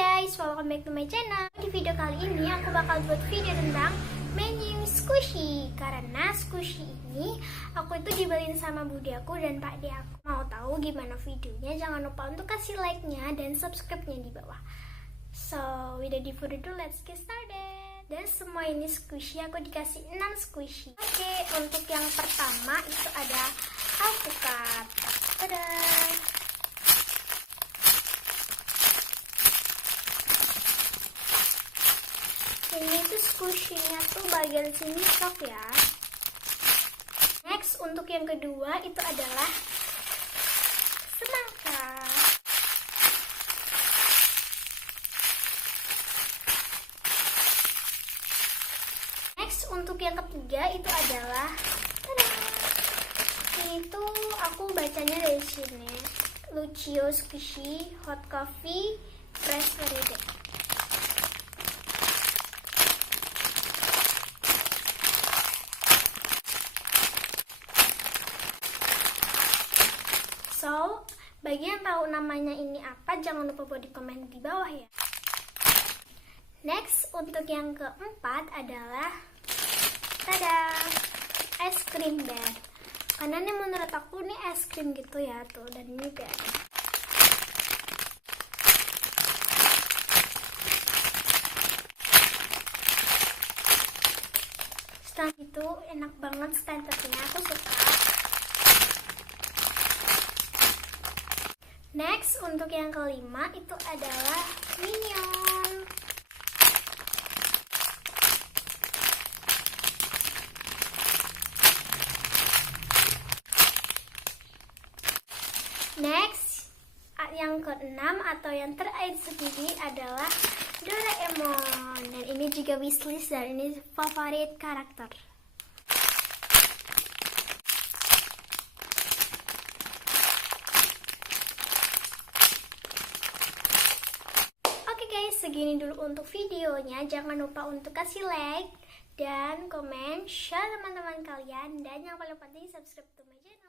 guys, welcome back to my channel. Di video kali ini aku bakal buat video tentang menu squishy. Karena squishy ini aku itu dibeliin sama budi aku dan pak de aku. Mau tahu gimana videonya? Jangan lupa untuk kasih like-nya dan subscribe-nya di bawah. So, without further ado, let's get started. Dan semua ini squishy, aku dikasih 6 squishy. Oke, untuk yang pertama itu ada alpukat. Tada! Ini tuh squishy-nya tuh bagian sini soft ya. Next, untuk yang kedua itu adalah semangka. Next, untuk yang ketiga itu adalah itu aku bacanya dari sini, Lucio Squishy Hot Coffee Fresh Everyday. So, bagi yang tahu namanya ini apa, jangan lupa buat di komen di bawah ya. Next, untuk yang keempat adalah tada, es krim bear. Karena ini menurut aku nih es krim gitu ya tuh, dan ini bear. Setelah itu enak banget stenternya, aku suka. Next, untuk yang kelima itu adalah Minion. Next, yang keenam atau yang terakhir sendiri adalah Doraemon. Dan ini juga wishlist dan ini favorit karakter. Segini dulu untuk videonya. Jangan lupa untuk kasih like dan komen, share teman-teman kalian, dan yang paling penting subscribe to my channel.